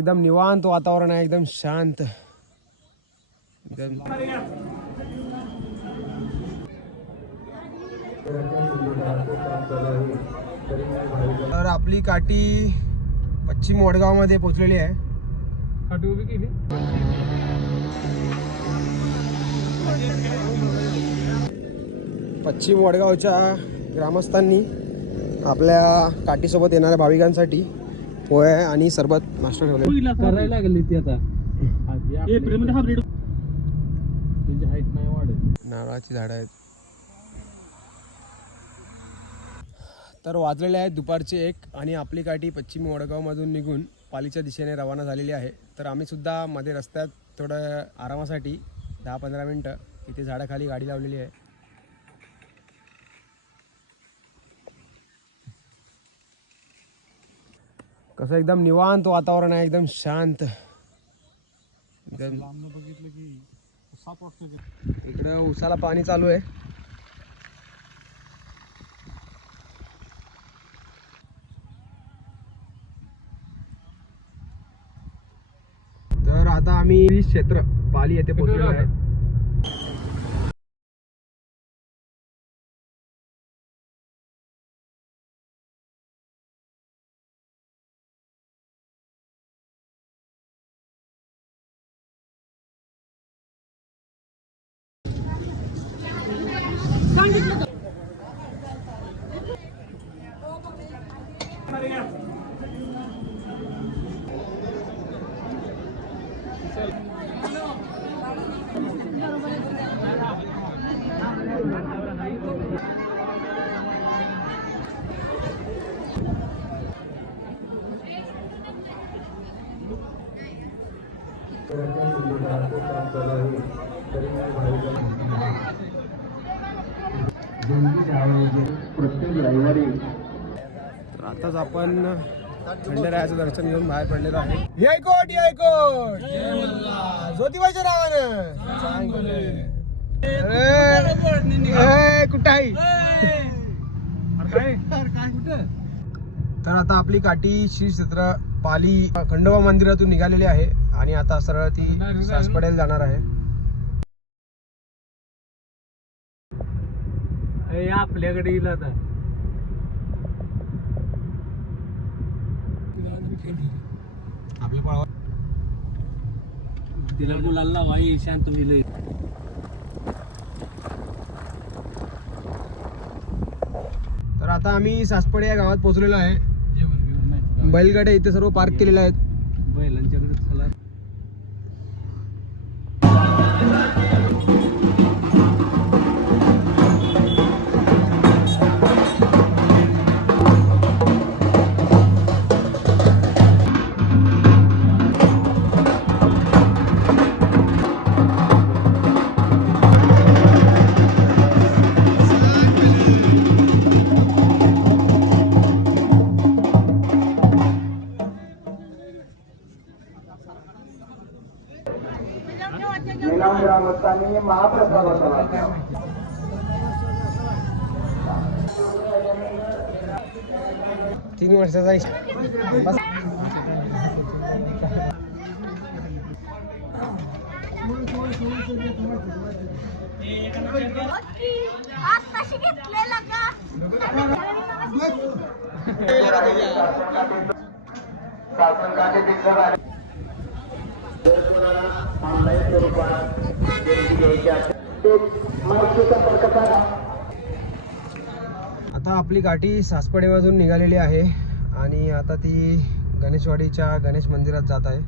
एकदम निवांत वातावरण आहे, एकदम शांत एकदम। तर आपली काठी पश्चिम वडगाव मध्ये पोहोचलेली आहे। काठी उभी केली। पश्चिम वडगावच्या ग्रामस्थांनी आपल्या काठीसोबत येणाऱ्या भाविकांसाठी पोहे आणि सरबत नाश्ता ठेवले करायला लागली ती आता। एप्रिलमध्ये हा ब्रेड त्याची हाईट नाही वाढत। नारळाची झाडं आहेत। तर वाजलेले आहेत दुपारचे 1 आणि आपली काठी पश्चिम वडगावमधून निघून पालीच्या दिशेने रवाना झालेली आहे। तर आम्ही सुद्धा मध्ये रस्त्यात थोडं आरामासाठी 10-15 मिनटं इथे झाडाखाली गाडी लावलेली आहे। कसं एकदम निवांत वातावरण आहे, एकदम शांत एकदम। बघितलं की साप वाटतो। इकडं उसाला पाणी चालू आहे। तर आता आम्ही क्षेत्र पाली येथे पोहोचलेलो आहे। तर आताच आपण खंडेरायाचं दर्शन घेऊन बाहेर पडलेलो आहे। जयकोट जयकोट ज्योतिबाच्या नावानं कुठं आहे? तर आता आपली काठी श्री क्षेत्र पाली खंडोबा मंदिरातून निघालेली आहे आणि आता सरळ ती सासपडेला जाणार आहे। आपल्याकडे येईल आता। आपल्या पळावर तिला मुलांना वाई शांत होईल। तर आता आम्ही सासपडे या गावात पोहोचलेलो आहे। बैलगाड्या इथे सर्व पार्क केलेल्या आहेत। बैलांच्याकडे चला। महाप्रसाद 3 वर्षाचा आता आपली गाठी सासपडेमधून निघालेली आहे आणि आता ती गणेशवाडीच्या गणेश मंदिरात जात आहे।